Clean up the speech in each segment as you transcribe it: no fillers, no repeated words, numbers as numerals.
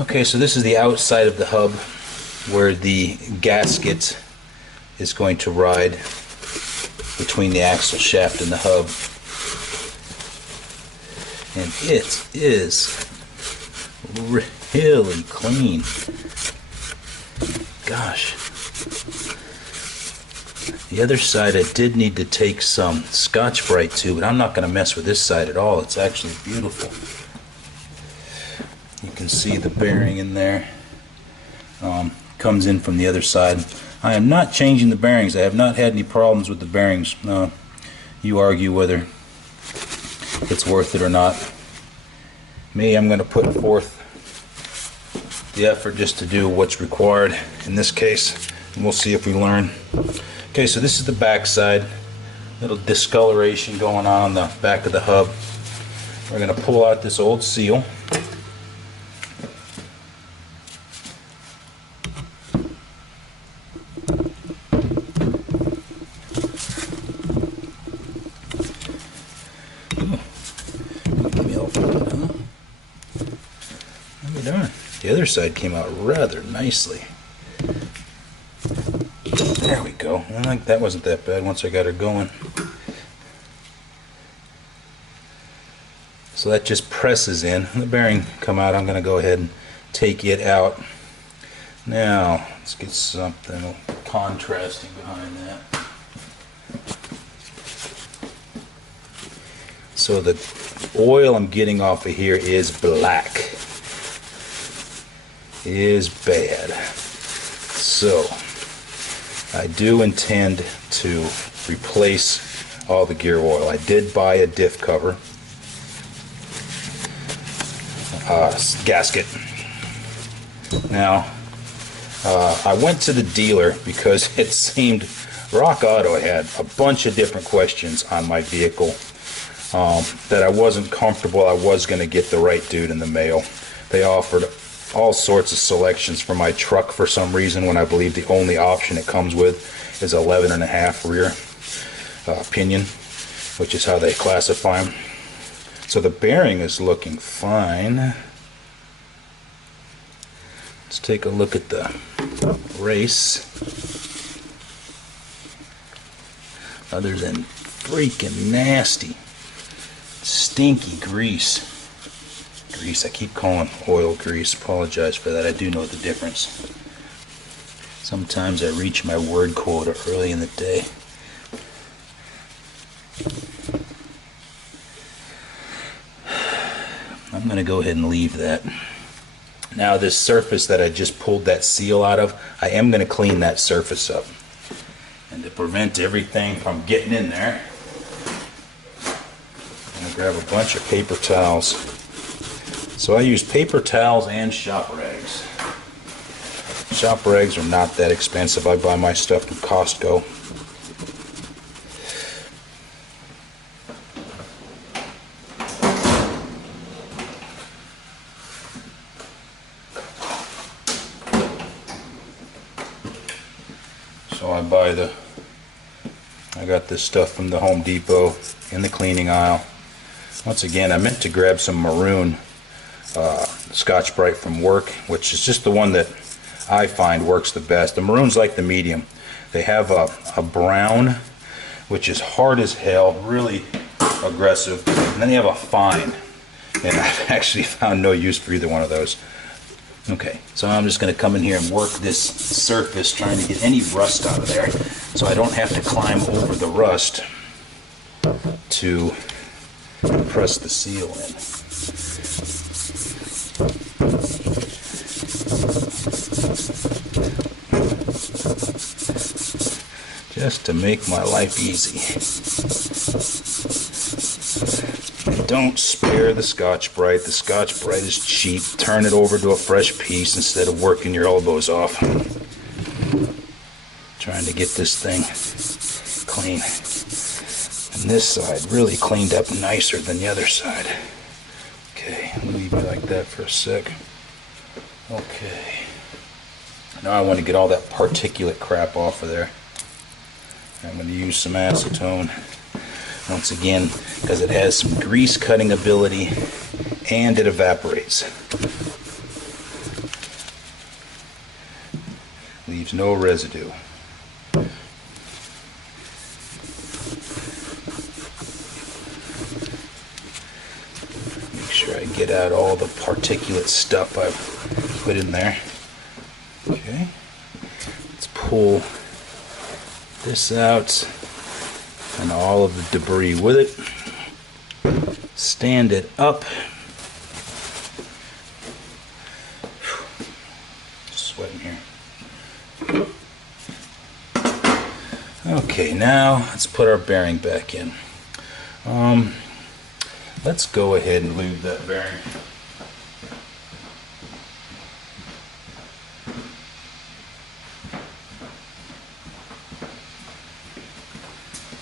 Okay, so this is the outside of the hub where the gasket is going to ride between the axle shaft and the hub. And it is really clean. Gosh. The other side I did need to take some Scotch-Brite to, but I'm not going to mess with this side at all. It's actually beautiful. You can see the bearing in there. Comes in from the other side. I am not changing the bearings. I have not had any problems with the bearings. You argue whether it's worth it or not. Me, I'm going to put forth the effort just to do what's required in this case, and we'll see if we learn. Okay, so this is the back side. Little discoloration going on the back of the hub. We're going to pull out this old seal. The other side came out rather nicely. There we go. I think that wasn't that bad once I got her going. So that just presses in. The bearing come out. I'm going to go ahead and take it out. Now let's get something contrasting behind that. So the oil I'm getting off of here is black. Is bad. So I do intend to replace all the gear oil. I did buy a diff cover, gasket. Now I went to the dealer because it seemed Rock Auto had a bunch of different questions on my vehicle that I wasn't comfortable I was going to get the right dude in the mail. They offered all sorts of selections for my truck for some reason, when I believe the only option it comes with is 11.5 rear pinion, which is how they classify them. So the bearing is looking fine. Let's take a look at the race. Other than freaking nasty, stinky grease. I keep calling oil grease. Apologize for that. I do know the difference. Sometimes I reach my word quota early in the day. I'm going to go ahead and leave that. Now this surface that I just pulled that seal out of, I am going to clean that surface up. And to prevent everything from getting in there, I'm going to grab a bunch of paper towels. So I use paper towels and shop rags. Shop rags are not that expensive. I buy my stuff from Costco. So I got this stuff from the Home Depot in the cleaning aisle. Once again, I meant to grab some maroon Scotch-Brite from work, which is just the one that I find works the best. The maroon's like the medium. They have a brown, which is hard as hell, really aggressive, and then they have a fine, and I've actually found no use for either one of those. Okay, so I'm just going to come in here and work this surface, trying to get any rust out of there, so I don't have to climb over the rust to press the seal in. Just to make my life easy. Don't spare the Scotch-Brite. The Scotch-Brite is cheap. Turn it over to a fresh piece instead of working your elbows off. Trying to get this thing clean. And this side really cleaned up nicer than the other side. Okay, leave it like that for a sec. Okay. Now I want to get all that particulate crap off of there. I'm going to use some acetone. Once again, because it has some grease cutting ability and it evaporates. leaves no residue. Make sure I get out all the particulate stuff I've put in there. Okay, let's pull this out and all of the debris with it. Stand it up. Sweating here. Okay, now let's put our bearing back in. Let's go ahead and lube that bearing.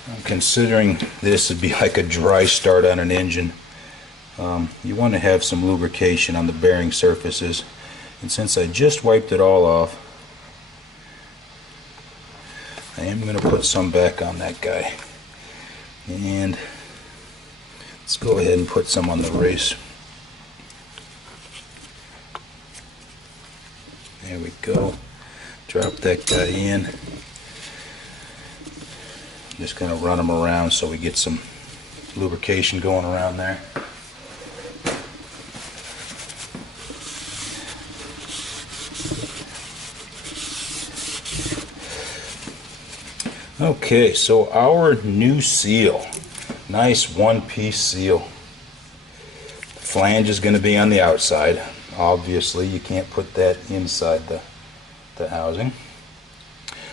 I'm considering this would be like a dry start on an engine. You want to have some lubrication on the bearing surfaces, and since I just wiped it all off, I am going to put some back on that guy. And let's go ahead and put some on the race. There we go. Drop that guy in. Just going to run them around so we get some lubrication going around there. Okay, so our new seal, nice one-piece seal. Flange is going to be on the outside. Obviously, you can't put that inside the housing.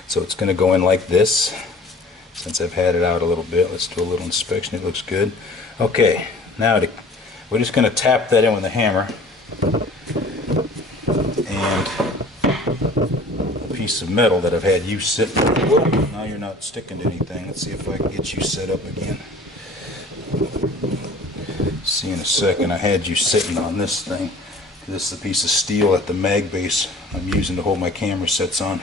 So it's going to go in like this. Since I've had it out a little bit, let's do a little inspection. It looks good. Okay, now we're just going to tap that in with a hammer. And a piece of metal that I've had you sitting. Whoa, now you're not sticking to anything. Let's see if I can get you set up again. See in a second. I had you sitting on this thing. This is a piece of steel at the mag base I'm using to hold my camera sets on.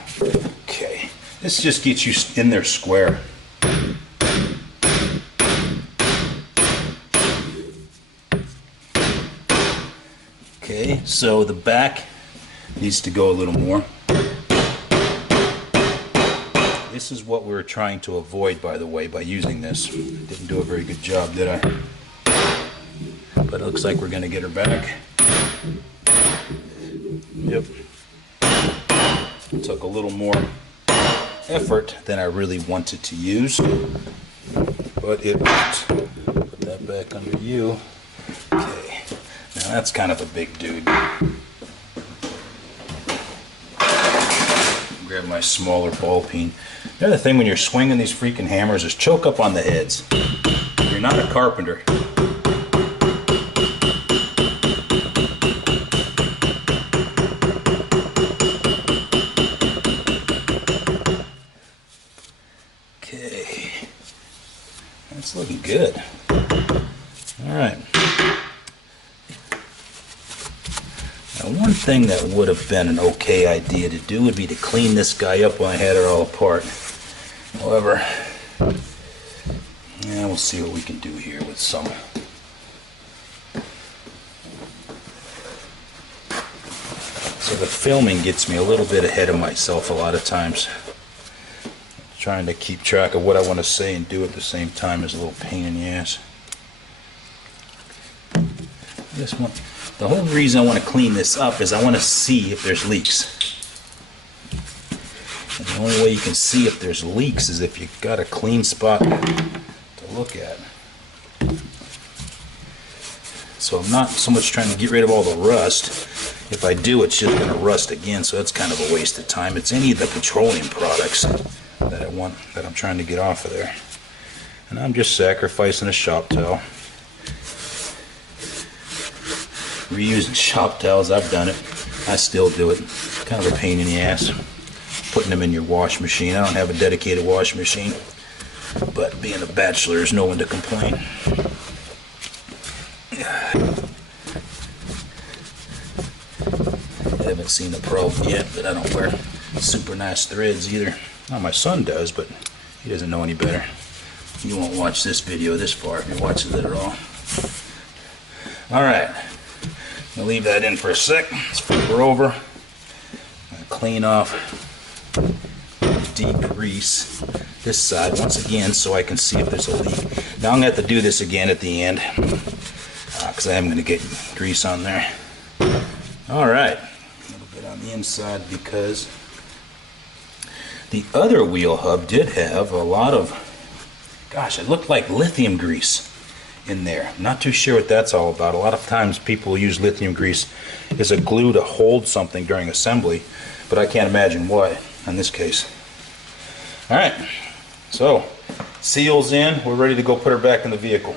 Okay, this just gets you in there square. Okay, so the back needs to go a little more. This is what we're trying to avoid, by the way, by using this. Didn't do a very good job, did I? But it looks like we're going to get her back. Yep. Took a little more effort than I really wanted to use, but it worked. Put that back under you. Okay. Now that's kind of a big dude. Grab my smaller ball peen. The other thing when you're swinging these freaking hammers is choke up on the heads. You're not a carpenter. Okay. That's looking good. Alright. Now, one thing that would have been an okay idea to do would be to clean this guy up when I had it all apart. However, yeah, we'll see what we can do here with some. So the filming gets me a little bit ahead of myself a lot of times. Trying to keep track of what I want to say and do at the same time is a little pain in the ass. This one. The whole reason I want to clean this up is I want to see if there's leaks. And the only way you can see if there's leaks is if you've got a clean spot to look at. So I'm not so much trying to get rid of all the rust. If I do, it's just going to rust again, so that's kind of a waste of time. It's any of the petroleum products that I'm trying to get off of there. And I'm just sacrificing a shop towel. Reusing shop towels, I've done it. I still do it. Kind of a pain in the ass. Putting them in your wash machine. I don't have a dedicated wash machine, but being a bachelor, there's no one to complain. I haven't seen the problem yet, but I don't wear super nice threads either. Well, my son does, but he doesn't know any better. You won't watch this video this far if he watches it at all. Alright. I'll leave that in for a sec. Let's flip her over. I'll clean off degrease this side once again so I can see if there's a leak. Now I'm going to have to do this again at the end because I am going to get grease on there. Alright, a little bit on the inside because the other wheel hub did have a lot of, gosh, it looked like lithium grease in there. Not too sure what that's all about. A lot of times people use lithium grease as a glue to hold something during assembly, but I can't imagine why in this case. Alright, so seal's in, we're ready to go put her back in the vehicle.